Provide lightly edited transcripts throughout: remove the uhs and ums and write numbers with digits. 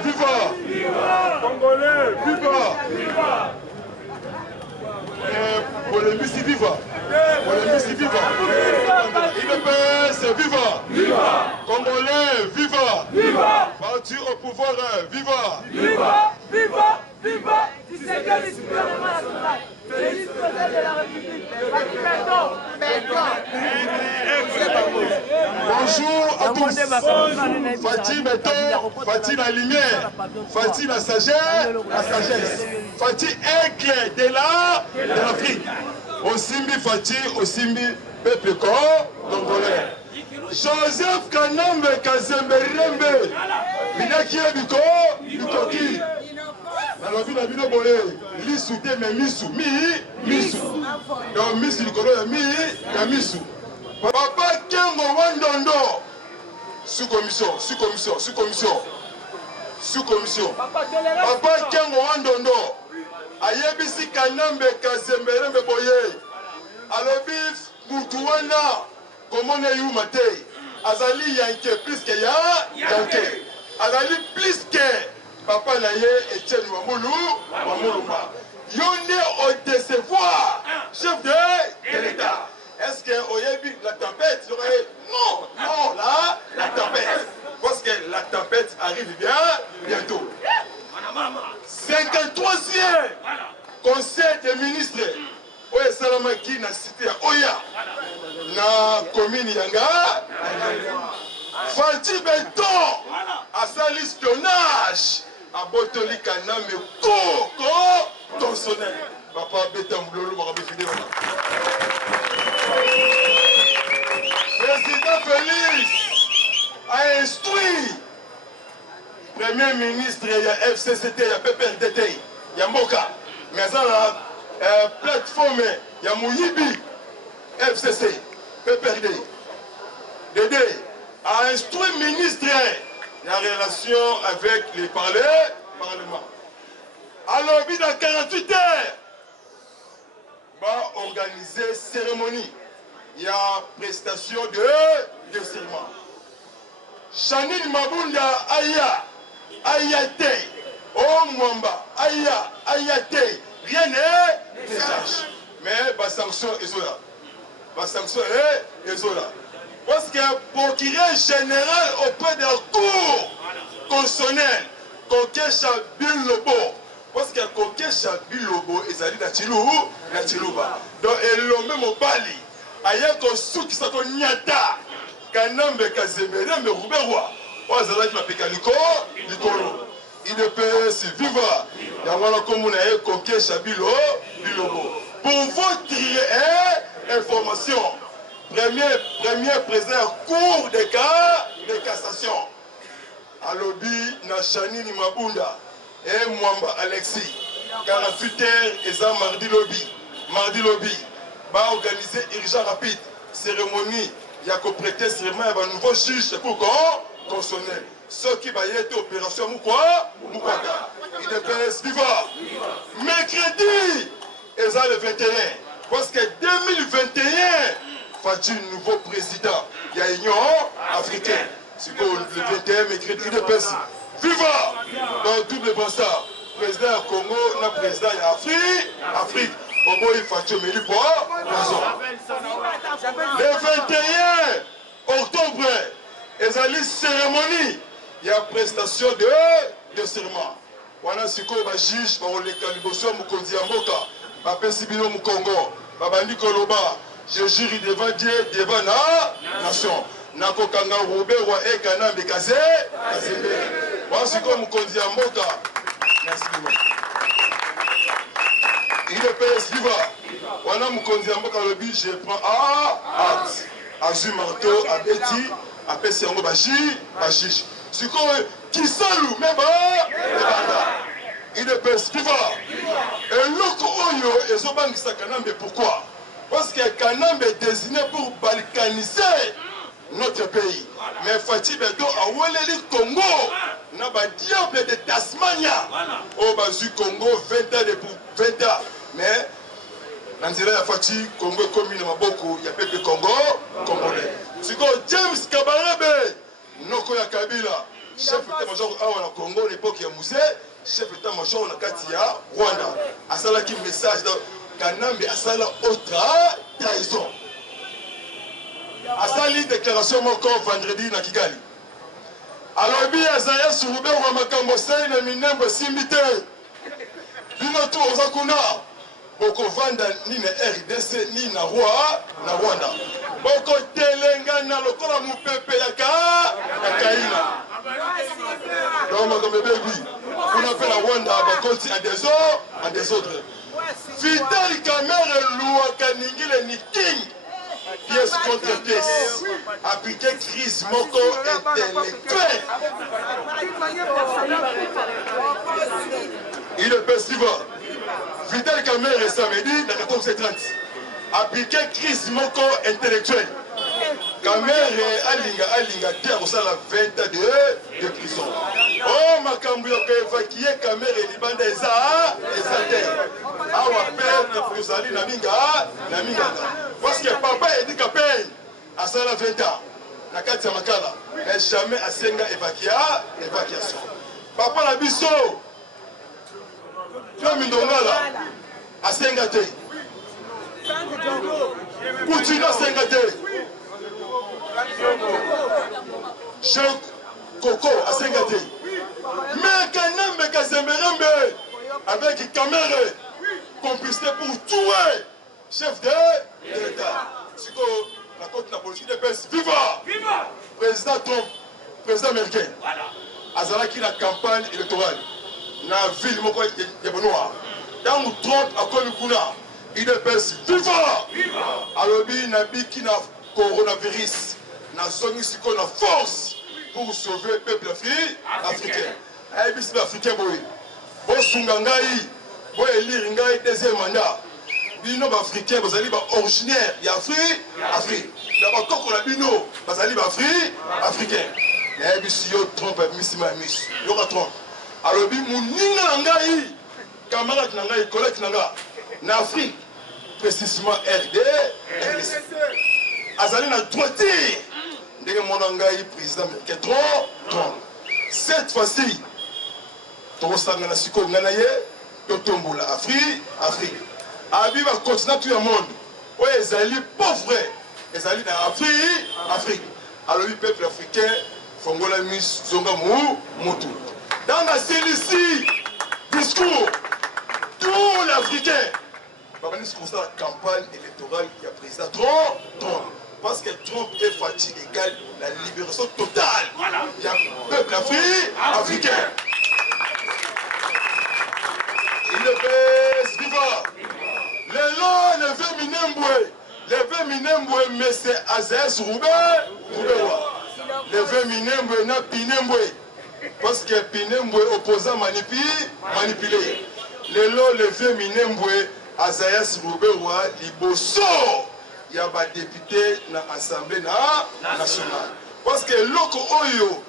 viva! Congolais, viva! Polémici, viva! Polémici, viva! IDPS, viva! Congolais, viva! Parti au pouvoir, viva! Viva! Tu sais que les gouvernements national. Félix président de la République. Bonjour à tous. Fatih Béton, Fatih la lumière, Fatih la sagesse, Fatih aigle de l'Afrique. Osimbi Fatih, Osimbi peuple congolais. Joseph Kanambe Kazembe, Binaki Biko, Bikoki. Alors, il a vu le bolé, l'issue mais misu. Donc, misu, il y a misu. Papa Kengo Wandondo, sous-commission. Papa Kengo Wandondo, Ayebisi Kanambe Kazembe Boye, Alobif Mutuwana, comment on est mate, Azali Yanke plus que Yanke, Azali plus que Papa Naye Etienne Wamuluma. Yone au décevoir, chef de l'État. Est-ce que Oyebi la tempête? Non, la tempête. Parce que la tempête arrive bientôt. 53e Conseil des ministres. Oye Salamaki na cité Oya. Na commune Yanga. Fatih Béton a sa l'espionnage. A Botoli Kaname Koko Tonsonnel. Papa Béton Moulolo Marabe Fidéo. Président Félix a instruit Premier ministre, il y a FCCT, il y a PPRDT, il y a Moka. Mais dans la plateforme, il y a Mouyibi, FCC, PPRD. Dédé a instruit ministre la relation avec les parlements. Alors, dans 48 heures, va organiser cérémonie. Il y a prestation de serment. Chanine Mabunda Ayate, Mwamba Ayate, rien n'est décharge. Mais la sanction est là. Parce que pour qu'il y ait général auprès de la cour constitutionnelle, Kokesha Bilobo, parce que Kokesha Bilobo est allé à Chilouba. Donc, ils l'ont même au Bali. Ayako Souk Sako Nyata, Kanambe Kazembe, mais Rouberwa. Ozalaki mapeka likolo. IDPS viva. Yamana komuna e Kokesha Bilobo. Pour votre information, premier président cour de cassation. Alobi na Chanini Mabunda et Mwamba Alexis. 48 heures et ça mardi lobby. Va organiser urgent rapide cérémonie. Il y a qu'au prêter serment à un nouveau juge pour constitutionnel. Ceux qui va y être opération Moukouaka. IDPS viva. Mercredi, et ça le 21. Parce que 2021, Fatih nouveau président. Il y a Union africaine. C'est quoi le 21 mercredi IDPS viva. Dans double brassard. Président Congo, na président Afrique. Congo il Fatih Meli pour raison. Le 21 octobre, il y a une cérémonie. Il y a prestation de serment. Wana siko ba juge ba oleka liboso mukonzi ya mboka. Ba pesi bino mu Congo. Ba bandi koloba, je jure devant Dieu, devant la nation. Nako kanga Rouberwa et Kanambe Kazembe. Wa siko mukonzi ya mboka. Merci beaucoup. IDPS viva. Wana mukonzi ya mboka lobi, je prends acte. Azu marteau abeti, apesi yango ba juge. Siko kisalu meba IDPS viva. Et loko oyo ezobangisa Kanambe pourquoi? Parce que Kanambe est désigné pour balkaniser notre pays. Mais Fatih Béton a ouelé le Congo. N'a pas diable de Tasmania. Au basu Congo 20 ans pour 20 ans. Mais dans le Fatih Congo est commun à beaucoup. Il y a peuple Congo, Congolais. C'est comme James Kabarebe, Noko ya Kabila. chef d'état-major awa na Congo l'époque ya Musée, chef d'état-major na kati ya Rwanda. Asala ki message de Kanambe asala autre trahison. Asali déclaration moko vendredi na Kigali. Alobi Azaya Surube wa makambo sai na minembo simbite. Bino tu ozakuna. Boko vanda ni na RDC ni na Rwanda. Boko telengana lokola mupepe ya Kaina. Donc comme bébé on appelle à Rwanda bakoti à des autres. Vital Kamerhe Louaka Ningile ni king. Pièce contre pièce. Appliquer crise moko intellectuelle. Il est festival. Vital Kamerhe samedi à 14h30. Appliquer crise moko intellectuelle. Kamerhe alinga terre ça la 20 ans de prison. Oh makambu yoko évacuer Kamerhe libanda eza terre. Awa père Fusali na minga. Parce que papa a dit qu'à peine à ça la 20 ans. Na kati ya makala mais jamais asenga évacuation. Papa na biso. Toi mindongala asenga te. Putina asenga te. Chef Coco à Sengate. Mais Kanambe Kazemberembe avec Kamerhe complicité pour tuer chef de l'État. C'est que la côte la politique de PES. Viva! Président Trump, président américain. Azala qui la campagne électorale. Na ville moko ya Benoît. Dans Trump a connu kuna. Il est PES. Viva! Alobi Nabi na coronavirus. Na zone ici qu'on a force pour sauver le peuple africain. Et puis c'est africain boy. Bon sungangai, bon élire ngai deuxième mandat. Bino africain, vous allez originaire, il y a Afrique. D'abord quand on a bino, vous allez africain. Et puis si yo Trump a mis ma mise, yo va Trump. Alors bi muninga ngai, camarade ngai, collègue nanga, na Afrique, précisément RDC. Azali na droitier. Ndenge monangai président américain Trump. Cette fois-ci, tokosangana siko ngana ye totombola Afrique. Abi va continent tout le monde. Ouais, ezali pauvre. Ezali na Afrique. Alors le peuple africain fongola mis zonga mutu. Dans la CLC discours tout l'Africain. Babani c'est comme ça la campagne électorale il y a président Trump. Parce que Trump est fatigue égale la libération totale. Voilà. Il y a un peuple africain. Il le fait viva. Les lois, les 20 minembwe, mais c'est Azès Roubewa. Les 20 minembwe, n'a Pinembwe. Parce que Pinembwe opposant manipulé. Les lois, les 20 minembwe, Azès Roubewa, Liboso. Il y a des députés dans l'Assemblée nationale. Parce que l'oko oyo,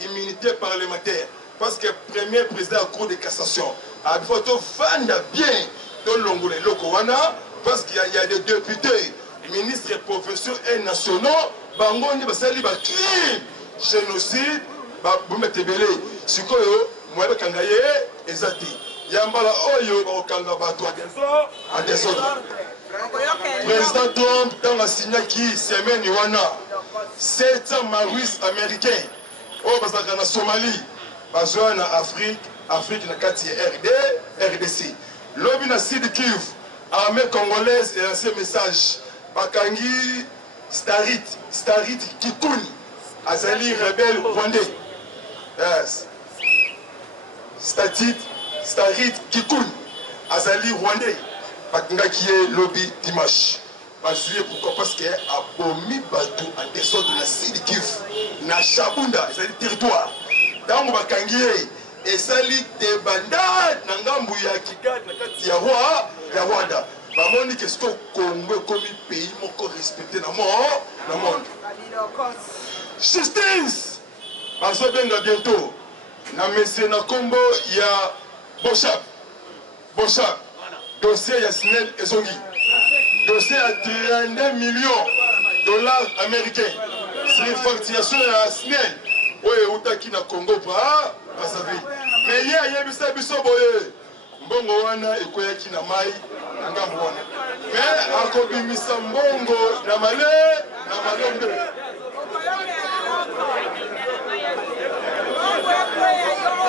immunité parlementaire. Parce que le premier président de la Cour de cassation, il faut vendre bien dans l'ongolais loko wana. Parce qu'il y a des députés, ministres et professeurs et nationaux, bangondi basali ba crime, génocide, ba bumetebele. Sikoyo, moi kangaye ezati. Yambala oyo ba okanga ba toi à des autres. Président Trump dans la signaki semaine wana 700 maris américains au bazaka na Somalie bazwa na Afrique na kati RDC lobi na Sud Kivu armée congolaise et lancé message bakangi Starit Kikuni azali rebelle rwandais Starit Kikuni azali rwandais Bakanga qui est lobby dimanche. Pourquoi? Parce qu'il y a abomi bateau en dessordre de la Sud Kivu, na Shabunda, c'est-à-dire territoire. Dans Bakangi, et ça lit des bandades, Nangambu ya Kigali, ya Rwanda. Bamoni qu'est-ce que Congo comme pays moko respecté dans le monde. Justice. Parce que bientôt, na Messe na Combo, il y a Bochap. Dossier Yassinel Ezongi. Dossier à 32 millions de dollars américains. C'est une facturation à Yassinel. oyo eutaki na Congo Brazzaville. Mais ye ayebisa biso boye mbongo wana ekoyaki na mai na ngambo wana. Mais akobimisa mbongo na malombe.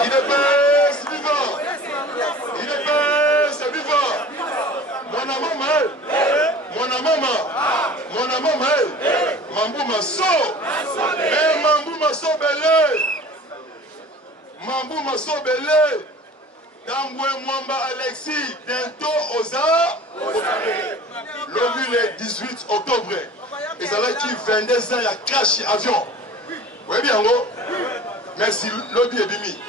Il est vivant. Il est vivant. Mon maman, Mambou Masso. Eh, Mambou Masso Belé. Mambou Masso Belé. Damboué Mwamba Alexis. Bientôt aux arts. L'obus le 18 octobre. Et ça là qui 22 ans, il y a crash avion. Oui, bien, gros. Merci, lobby et bimi.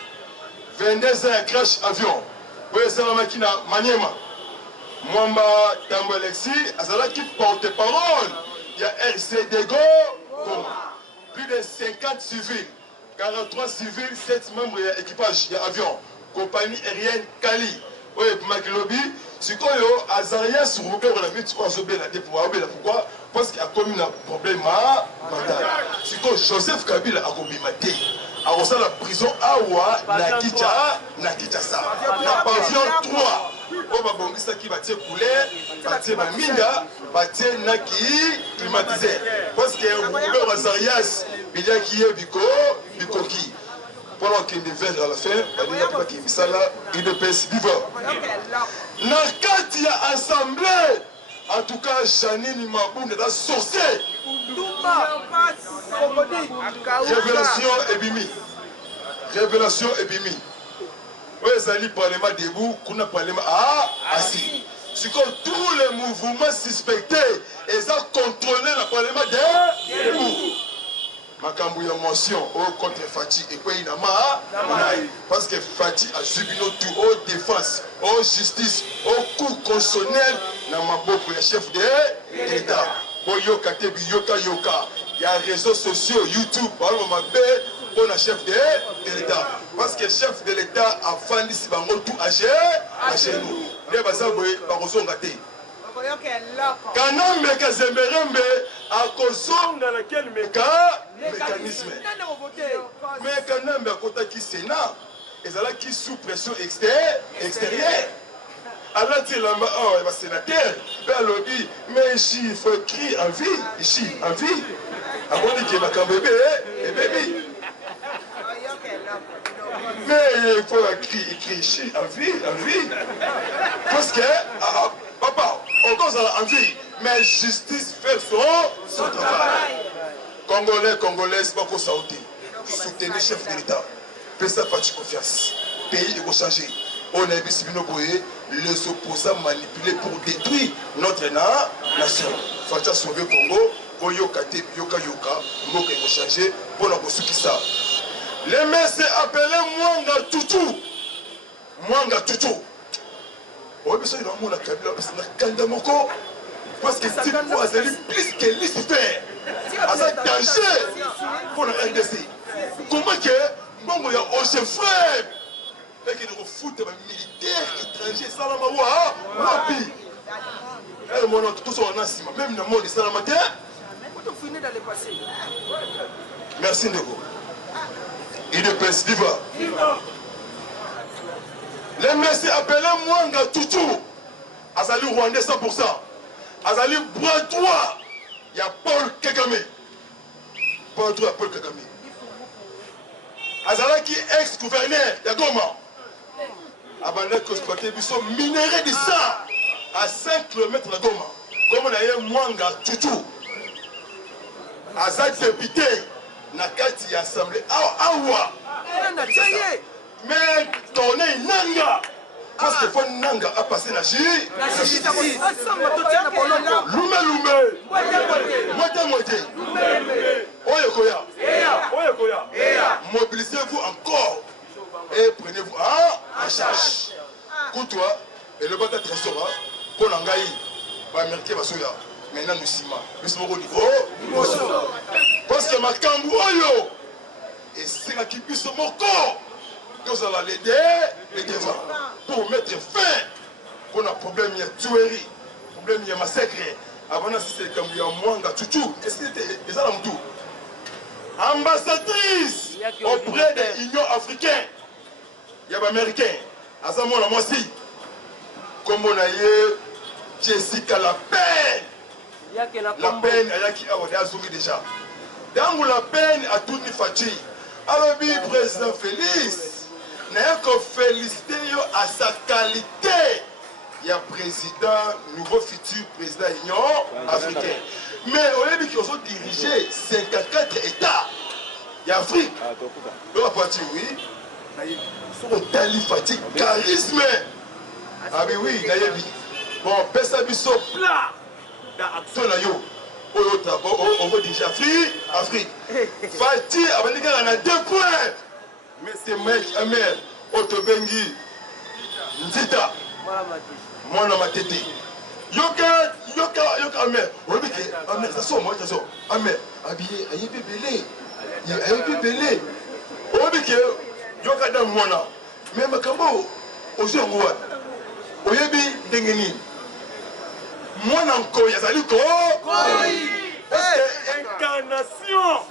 22 ans, il y a crash avion. Oui, c'est la machine à Maniema. Mwamba Tambo Alexis, Azala qui porte-parole. Il y a RCDGO, plus de 50 civils, 43 civils, 7 membres de l'équipage, il y a avion. Compagnie aérienne Kali. Oui, pour Maki Lobby, c'est quoi Azarias Robert on a vu pourquoi pourquoi parce qu'il y a comme un problème mental. C'est quoi Joseph Kabila a commis maté. Alors ça la prison Awa Nakicha ça. La pavillon 3. On va bomber ça qui va tirer couler, va tirer ma minda, va tirer naki climatisé. Parce que Robert Azarias, il y a qui est Bikoki. Pendant qu'il est vers à la fin, il y a pas qui est ça là, il est pèse vivant. Nakati a assemblée. En tout cas, Janine Mabou est sorcier. Révélation Ebimi. Révélation Ebimi. Oui, Zali Parlement debout, Kuna Parlement assis. C'est comme tous les mouvements suspectés, ils ont contrôlé le Parlement debout. Makambu ya motion contre Fati et puis Inama parce que Fati a subi tout aux défense, aux justice, au coup constitutionnel dans ma beaucoup le chef de l'État. Boyoka tebi yoka. Il y a réseaux sociaux, YouTube, pour le chef de l'État. Parce que le chef de l'État a fandi si bango tout à chez nous. Les basaboy barozo ngate. Kanambe Kazemberembe a kozonga na quel mécanisme. Mais Kanambe a kota qui Sénat et ça là qui sous pression extérieure. Allah dit là oh va sénateur, ben lobby mais ici il faut écrire en vie, ici en vie. Avant de dire ma bébé et bébé. Mais il faut écrire ici en vie. Parce que papa on cause en vie, mais justice fait son travail. Congolais, pas qu'on saute. Soutenez le chef de l'État. Faites ça pas de confiance. Pays il va changer. On a vu les opposants manipulés pour détruire notre nation. Faut sauver le Congo. Yoka, Mboka il va changer. Pour la construire ça. Les messieurs appelés Mwanga Tutu. Oui, mais ça, il y a un monde à Kabila, parce qu'il y a Kandamoko. Parce que c'est plus que Lucifer. À ça, danger pour le RDC. Comment que, bon, il y a Oche Frère. Fait qu'il y a des foot militaires étrangers, Salamawa, Wapi. Et mon autre, tout ça, on a si, même dans le monde de Salamata. Merci, Ndeko. Il est prince vivant. Les messieurs appelés Mwanga Tutu. Azali Rwandais 100%. Azali Bradouin. Il y a Paul Kagame. Paul Kagame. Azali qui est ex-gouverneur de Goma. Abandonné que exploité sont minéraux de ça à 5 km de Goma. Comme on a eu Mwanga Tutu. Azali député. Nakati assemblée. Awa. Mais tourner Nanga. Parce que faut Nanga a passé la Chine. Moitié. Oyekoya. Mobilisez-vous encore. Et prenez-vous en charge. Koutoua. Et le bâtard restaurant. Pour l'angaï. Américain va soya. Maintenant nous sommes au niveau. Parce que ma kambu oyo. Et c'est là qui puisse mon corps. Nous allons l'aider devant pour mettre fin pour le problème de tuerie, le problème de massacre. Avant c'est comme il y a Mwanga Tutu. Est-ce que c'est ça tout? Ambassadrice auprès de l'Union africaine. Il y a des Américains. À ce moment-là, moi aussi, comme on a eu Jessica La Peine. La peine, il y a déjà. Dans la peine, à tout le Fati. Alors, le président Félix, n'a qu'à féliciter à sa qualité. Il y a président, nouveau futur président de l'Union africaine. Mais au lieu qu'ils ont dirigé 54 États, il y a Afrique. Donc, à partir, oui, ils sont tali fatigue, charisme. Ah oui, oui, bon, Pessabiso plat dans l'action. On va dire Afrique. Fati, on a 2 points. Mais c'est mec, Amer, Otobengi, Nzita. Mwana matete. Yoka, Amer. On dit que Amer, ça sort, moi, ça sort. Amer, habillé, aïe bébélé. On dit que Yoka dans Mwana. Mais Makambo, aussi en Gouad. Oyebi, Dengeni. Mwana encore, Yazali Ko. Incarnation.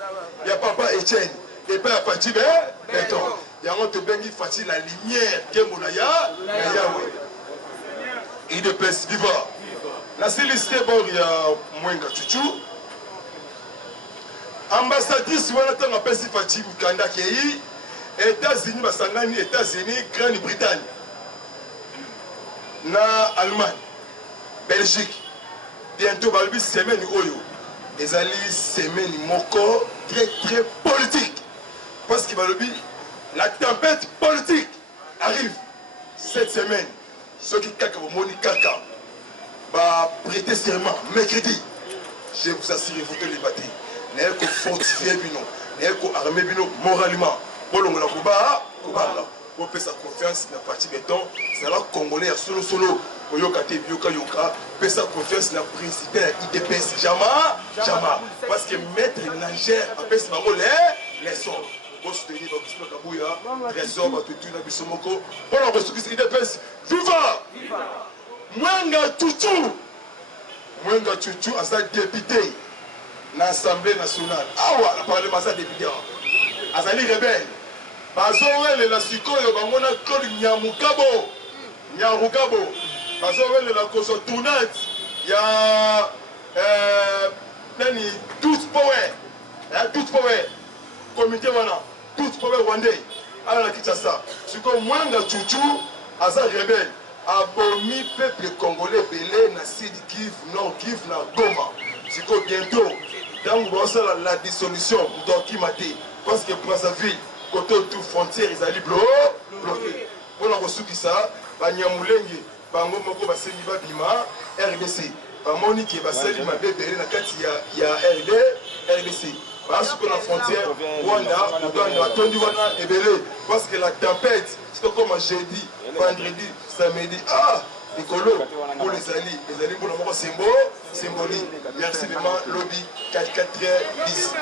Il y a papa Etienne. Et pas Fati Béton. Il y a un Bengi Fati la lumière. Kemonaya. Il de pèse vivant. La céleste, il y a Mwenga Chuchu. Ambassadrice, on a pèse Fati Mukanda Kei. États-Unis, Basangani, États-Unis, Grande-Bretagne. Na Allemagne. Belgique. Bientôt, Balbi, semaine Oyo. Les alliés, semaine Moko, très politique. Parce que la tempête politique arrive cette semaine. Ceux qui kaka au moni kaka va prêter serment mercredi. Je vous assure, vous devez les battre. Vous devez fortifier bino, vous devez armer bino moralement. Pour le monde pour faire sa confiance dans la partie béton, c'est là Congolais à solo. Pour yoka faire sa confiance dans le président IDPS. Jamais. Parce que maître Niger a fait ce moment les sons. Pour soutenir Bakisma Kabouya, Trésor, Batutu, Nabisomoko, pour la restructuration IDPS. Viva! Mwenga Tutu, à sa député dans l'Assemblée nationale. Ah ouais, la parlement sa député. Azali rebelle. Bazowele la sikoyo bamona Claude Nyamukabo. Bazowele la koso tournante. Il y a Tout Power. Comité wana. Tout Power Wandé. Alors la Kinshasa. Siko Mwanga Tutu aza rebelle. Abomi peuple congolais belé na Sud Kivu, Nord Kivu na Goma. Siko bientôt. Dans la dissolution d'Okimate. Parce que Brazzaville, côté tout frontière, ils allaient bloquer. Pour la ressource qui ça, Banyamulenge, Bango Moko Baseli Babima, RDC. Bamonique Baseli Mabébé, il y a RDC. Parce que la frontière, Rwanda, Ouganda, Tondi Wana est belé. Parce que la tempête, c'est comme jeudi, vendredi, samedi. Ah! Nicolo, pour les alliés pour le moment symbolique. Merci vraiment, lobby 4410.